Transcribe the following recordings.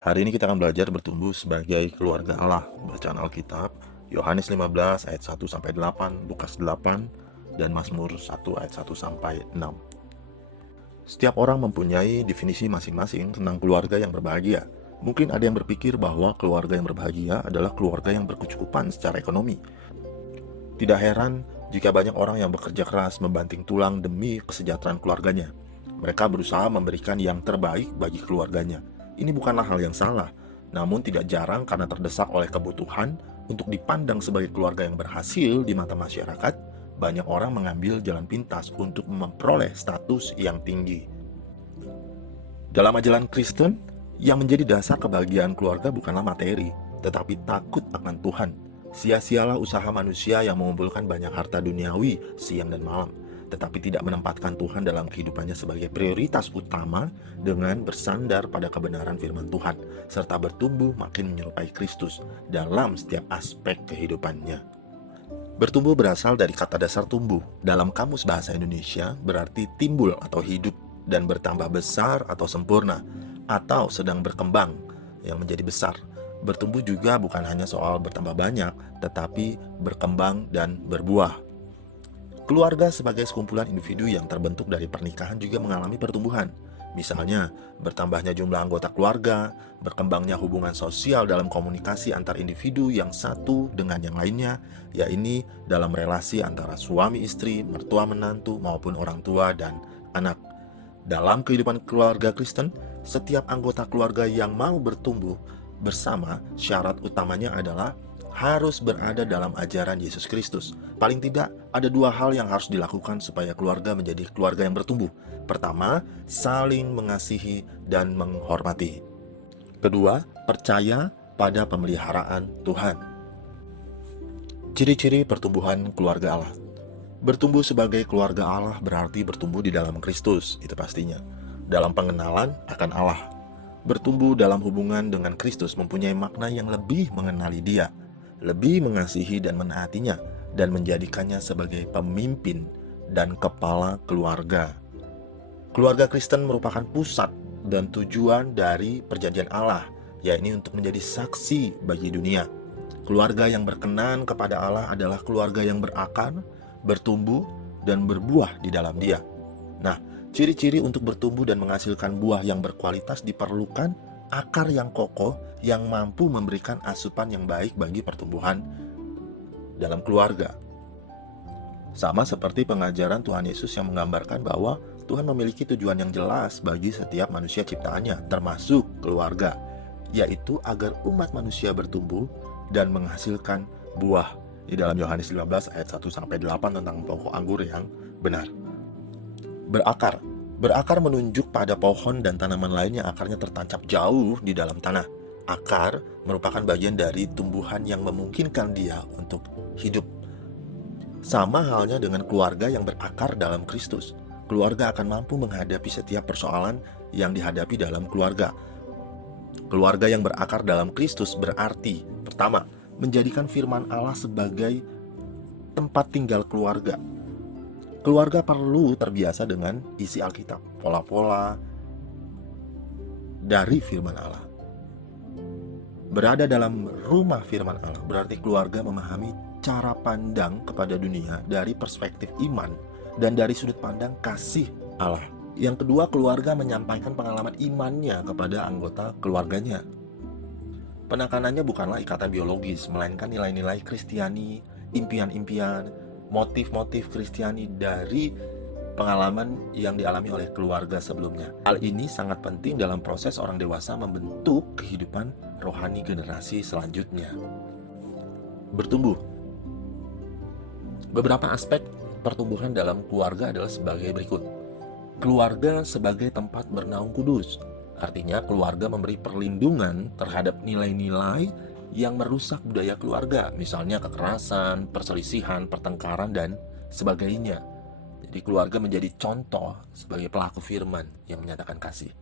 Hari ini kita akan belajar bertumbuh sebagai keluarga Allah. Bacaan Alkitab, Yohanes 15 ayat 1 sampai 8, Lukas 8, dan Mazmur 1 ayat 1 sampai 6. Setiap orang mempunyai definisi masing-masing tentang keluarga yang berbahagia. Mungkin ada yang berpikir bahwa keluarga yang berbahagia adalah keluarga yang berkecukupan secara ekonomi. Tidak heran jika banyak orang yang bekerja keras membanting tulang demi kesejahteraan keluarganya. Mereka berusaha memberikan yang terbaik bagi keluarganya. Ini bukanlah hal yang salah, namun tidak jarang karena terdesak oleh kebutuhan untuk dipandang sebagai keluarga yang berhasil di mata masyarakat, banyak orang mengambil jalan pintas untuk memperoleh status yang tinggi. Dalam ajaran Kristen, yang menjadi dasar kebahagiaan keluarga bukanlah materi, tetapi takut akan Tuhan. Sia-sialah usaha manusia yang mengumpulkan banyak harta duniawi siang dan malam, tetapi tidak menempatkan Tuhan dalam kehidupannya sebagai prioritas utama dengan bersandar pada kebenaran firman Tuhan, serta bertumbuh makin menyerupai Kristus dalam setiap aspek kehidupannya. Bertumbuh berasal dari kata dasar tumbuh. Dalam Kamus Bahasa Indonesia berarti timbul atau hidup, dan bertambah besar atau sempurna, atau sedang berkembang yang menjadi besar. Bertumbuh juga bukan hanya soal bertambah banyak, tetapi berkembang dan berbuah. Keluarga sebagai sekumpulan individu yang terbentuk dari pernikahan juga mengalami pertumbuhan. Misalnya, bertambahnya jumlah anggota keluarga, berkembangnya hubungan sosial dalam komunikasi antar individu yang satu dengan yang lainnya, yaitu dalam relasi antara suami istri, mertua menantu, maupun orang tua dan anak. Dalam kehidupan keluarga Kristen, setiap anggota keluarga yang mau bertumbuh bersama, syarat utamanya adalah harus berada dalam ajaran Yesus Kristus. Paling tidak, ada dua hal yang harus dilakukan supaya keluarga menjadi keluarga yang bertumbuh. Pertama, saling mengasihi dan menghormati. Kedua, percaya pada pemeliharaan Tuhan. Ciri-ciri pertumbuhan keluarga Allah. Bertumbuh sebagai keluarga Allah berarti bertumbuh di dalam Kristus, itu pastinya. Dalam pengenalan akan Allah. Bertumbuh dalam hubungan dengan Kristus mempunyai makna yang lebih mengenali Dia, lebih mengasihi dan menaatinya, dan menjadikannya sebagai pemimpin dan kepala keluarga. Keluarga Kristen merupakan pusat dan tujuan dari perjanjian Allah, yaitu untuk menjadi saksi bagi dunia. Keluarga yang berkenan kepada Allah adalah keluarga yang berakar, bertumbuh, dan berbuah di dalam Dia. Nah, ciri-ciri untuk bertumbuh dan menghasilkan buah yang berkualitas diperlukan akar yang kokoh yang mampu memberikan asupan yang baik bagi pertumbuhan dalam keluarga. Sama seperti pengajaran Tuhan Yesus yang menggambarkan bahwa Tuhan memiliki tujuan yang jelas bagi setiap manusia ciptaannya, termasuk keluarga, yaitu agar umat manusia bertumbuh dan menghasilkan buah. Di dalam Yohanes 15 ayat 1-8 tentang pokok anggur yang benar. Berakar. Berakar menunjuk pada pohon dan tanaman lain yang akarnya tertancap jauh di dalam tanah. Akar merupakan bagian dari tumbuhan yang memungkinkan dia untuk hidup. Sama halnya dengan keluarga yang berakar dalam Kristus. Keluarga akan mampu menghadapi setiap persoalan yang dihadapi dalam keluarga. Keluarga yang berakar dalam Kristus berarti, pertama, menjadikan firman Allah sebagai tempat tinggal keluarga. Keluarga perlu terbiasa dengan isi Alkitab, pola-pola dari firman Allah. Berada dalam rumah firman Allah berarti keluarga memahami cara pandang kepada dunia dari perspektif iman dan dari sudut pandang kasih Allah. Yang kedua, keluarga menyampaikan pengalaman imannya kepada anggota keluarganya. Penekanannya bukanlah ikatan biologis, melainkan nilai-nilai Kristiani, impian-impian, motif-motif Kristiani dari pengalaman yang dialami oleh keluarga sebelumnya. Hal ini sangat penting dalam proses orang dewasa membentuk kehidupan rohani generasi selanjutnya. Bertumbuh. Beberapa aspek pertumbuhan dalam keluarga adalah sebagai berikut. Keluarga sebagai tempat bernaung kudus. Artinya keluarga memberi perlindungan terhadap nilai-nilai yang merusak budaya keluarga, misalnya kekerasan, perselisihan, pertengkaran, dan sebagainya. Jadi keluarga menjadi contoh sebagai pelaku firman yang menyatakan kasih.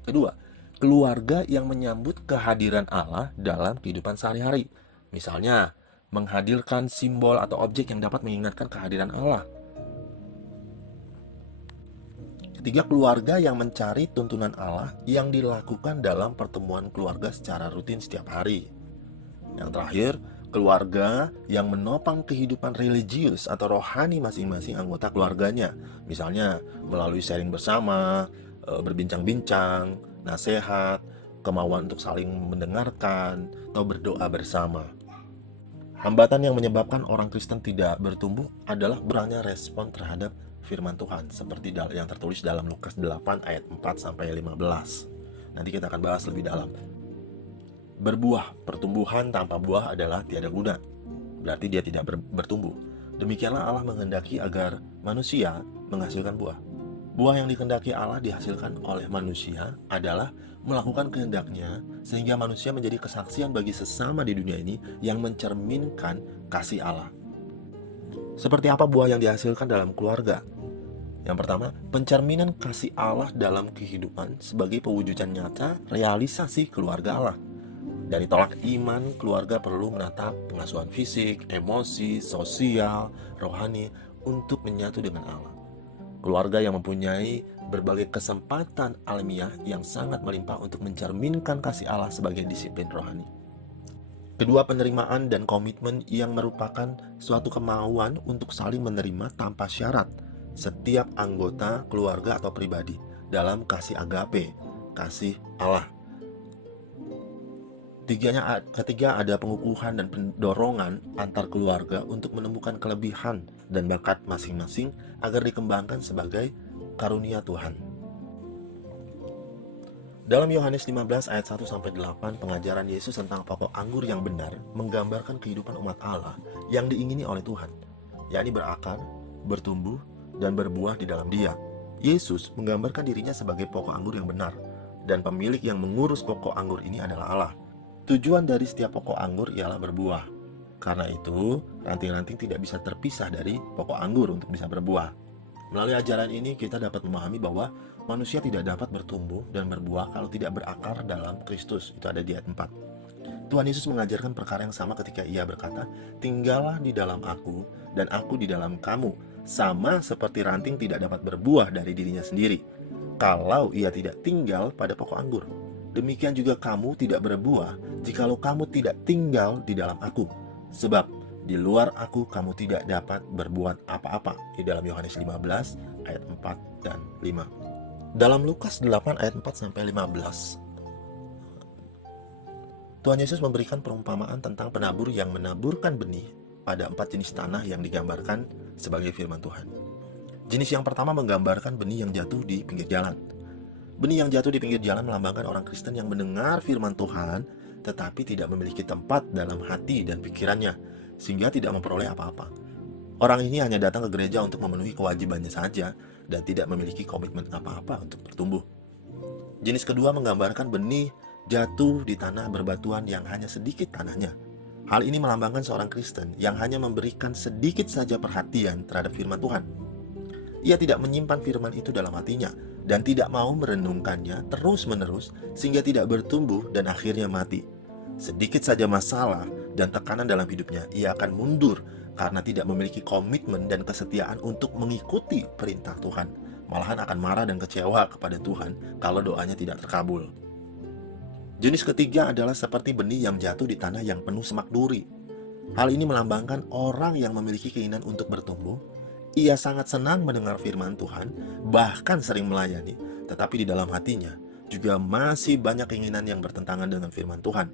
Kedua, keluarga yang menyambut kehadiran Allah dalam kehidupan sehari-hari. Misalnya, menghadirkan simbol atau objek yang dapat mengingatkan kehadiran Allah. Ketiga, keluarga yang mencari tuntunan Allah yang dilakukan dalam pertemuan keluarga secara rutin setiap hari. Yang terakhir, keluarga yang menopang kehidupan religius atau rohani masing-masing anggota keluarganya. Misalnya melalui sharing bersama, berbincang-bincang, nasihat, kemauan untuk saling mendengarkan, atau berdoa bersama. Hambatan yang menyebabkan orang Kristen tidak bertumbuh adalah kurangnya respon terhadap firman Tuhan, seperti yang tertulis dalam Lukas 8 ayat 4-15. Nanti kita akan bahas lebih dalam. Berbuah, pertumbuhan tanpa buah adalah tiada guna. Berarti dia tidak bertumbuh. Demikianlah Allah menghendaki agar manusia menghasilkan buah. Buah yang dikehendaki Allah dihasilkan oleh manusia adalah melakukan kehendaknya, sehingga manusia menjadi kesaksian bagi sesama di dunia ini yang mencerminkan kasih Allah. Seperti apa buah yang dihasilkan dalam keluarga? Yang pertama, pencerminan kasih Allah dalam kehidupan sebagai pewujudan nyata realisasi keluarga Allah. Dari tolak iman, keluarga perlu menatap pengasuhan fisik, emosi, sosial, rohani untuk menyatu dengan Allah. Keluarga yang mempunyai berbagai kesempatan alamiah yang sangat melimpah untuk mencerminkan kasih Allah sebagai disiplin rohani. Kedua, penerimaan dan komitmen yang merupakan suatu kemauan untuk saling menerima tanpa syarat setiap anggota keluarga atau pribadi dalam kasih agape, kasih Allah. Ketiga, ada pengukuhan dan pendorongan antar keluarga untuk menemukan kelebihan dan bakat masing-masing agar dikembangkan sebagai karunia Tuhan. Dalam Yohanes 15 ayat 1-8, pengajaran Yesus tentang pokok anggur yang benar menggambarkan kehidupan umat Allah yang diingini oleh Tuhan, yakni berakar, bertumbuh, dan berbuah di dalam Dia. Yesus menggambarkan dirinya sebagai pokok anggur yang benar, dan pemilik yang mengurus pokok anggur ini adalah Allah. Tujuan dari setiap pokok anggur ialah berbuah. Karena itu, ranting-ranting tidak bisa terpisah dari pokok anggur untuk bisa berbuah. Melalui ajaran ini kita dapat memahami bahwa manusia tidak dapat bertumbuh dan berbuah kalau tidak berakar dalam Kristus. Itu ada di ayat 4. Tuhan Yesus mengajarkan perkara yang sama ketika Ia berkata, "Tinggallah di dalam aku dan aku di dalam kamu, sama seperti ranting tidak dapat berbuah dari dirinya sendiri, kalau ia tidak tinggal pada pokok anggur. Demikian juga kamu tidak berbuah jikalau kamu tidak tinggal di dalam aku. Sebab di luar aku kamu tidak dapat berbuat apa-apa." Di dalam Yohanes 15 ayat 4 dan 5. Dalam Lukas 8 ayat 4-15, Tuhan Yesus memberikan perumpamaan tentang penabur yang menaburkan benih pada 4 jenis tanah yang digambarkan sebagai firman Tuhan. Jenis yang pertama menggambarkan benih yang jatuh di pinggir jalan. Benih yang jatuh di pinggir jalan melambangkan orang Kristen yang mendengar firman Tuhan tetapi tidak memiliki tempat dalam hati dan pikirannya, sehingga tidak memperoleh apa-apa. Orang ini hanya datang ke gereja untuk memenuhi kewajibannya saja dan tidak memiliki komitmen apa-apa untuk bertumbuh. Jenis kedua menggambarkan benih jatuh di tanah berbatuan yang hanya sedikit tanahnya. Hal ini melambangkan seorang Kristen yang hanya memberikan sedikit saja perhatian terhadap firman Tuhan. Ia tidak menyimpan firman itu dalam hatinya dan tidak mau merenungkannya terus-menerus sehingga tidak bertumbuh dan akhirnya mati. Sedikit saja masalah dan tekanan dalam hidupnya, ia akan mundur karena tidak memiliki komitmen dan kesetiaan untuk mengikuti perintah Tuhan. Malahan akan marah dan kecewa kepada Tuhan kalau doanya tidak terkabul. Jenis ketiga adalah seperti benih yang jatuh di tanah yang penuh semak duri. Hal ini melambangkan orang yang memiliki keinginan untuk bertumbuh. Ia sangat senang mendengar firman Tuhan, bahkan sering melayani, tetapi di dalam hatinya juga masih banyak keinginan yang bertentangan dengan firman Tuhan.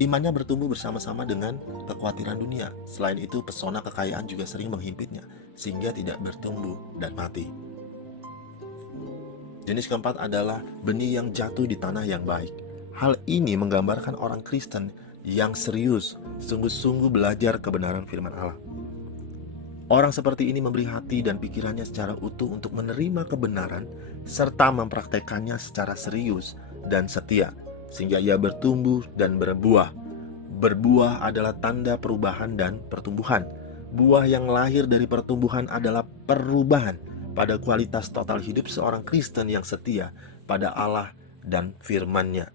Imannya bertumbuh bersama-sama dengan kekhawatiran dunia. Selain itu, pesona kekayaan juga sering menghimpitnya, sehingga tidak bertumbuh dan mati. Jenis keempat adalah benih yang jatuh di tanah yang baik. Hal ini menggambarkan orang Kristen yang serius, sungguh-sungguh belajar kebenaran firman Allah. Orang seperti ini memberi hati dan pikirannya secara utuh untuk menerima kebenaran serta mempraktekannya secara serius dan setia, sehingga ia bertumbuh dan berbuah. Berbuah adalah tanda perubahan dan pertumbuhan. Buah yang lahir dari pertumbuhan adalah perubahan pada kualitas total hidup seorang Kristen yang setia pada Allah dan firman-Nya.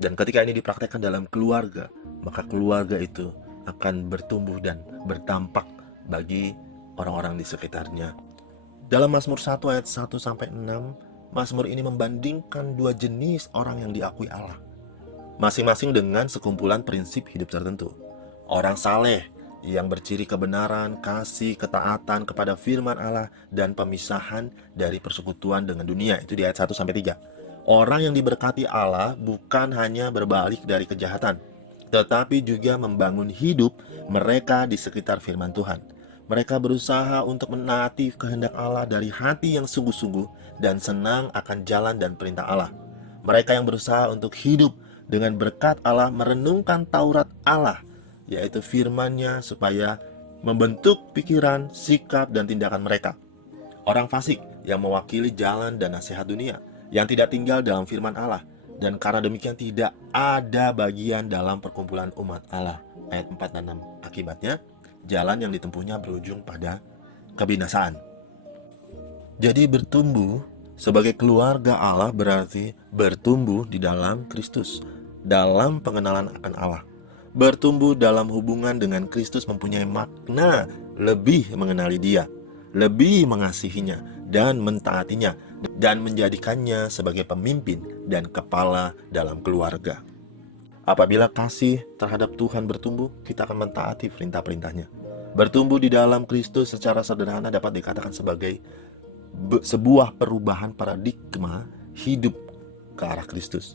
Dan ketika ini dipraktekkan dalam keluarga, maka keluarga itu akan bertumbuh dan berdampak bagi orang-orang di sekitarnya. Dalam Mazmur 1 ayat 1 sampai 6, Mazmur ini membandingkan dua jenis orang yang diakui Allah, masing-masing dengan sekumpulan prinsip hidup tertentu. Orang saleh yang berciri kebenaran, kasih, ketaatan kepada firman Allah, dan pemisahan dari persekutuan dengan dunia. Itu di ayat 1 sampai 3. Orang yang diberkati Allah bukan hanya berbalik dari kejahatan, tetapi juga membangun hidup mereka di sekitar firman Tuhan. Mereka berusaha untuk menaati kehendak Allah dari hati yang sungguh-sungguh dan senang akan jalan dan perintah Allah. Mereka yang berusaha untuk hidup dengan berkat Allah merenungkan Taurat Allah, yaitu firman-Nya, supaya membentuk pikiran, sikap, dan tindakan mereka. Orang fasik yang mewakili jalan dan nasihat dunia, yang tidak tinggal dalam firman Allah, dan karena demikian tidak ada bagian dalam perkumpulan umat Allah. Ayat 4 dan 6. Akibatnya, jalan yang ditempuhnya berujung pada kebinasaan. Jadi bertumbuh sebagai keluarga Allah berarti bertumbuh di dalam Kristus, dalam pengenalan akan Allah. Bertumbuh dalam hubungan dengan Kristus mempunyai makna lebih mengenali Dia, lebih mengasihinya dan mentaatinya, dan menjadikannya sebagai pemimpin dan kepala dalam keluarga. Apabila kasih terhadap Tuhan bertumbuh, kita akan mentaati perintah-perintahnya. Bertumbuh di dalam Kristus secara sederhana dapat dikatakan sebagai sebuah perubahan paradigma hidup ke arah Kristus.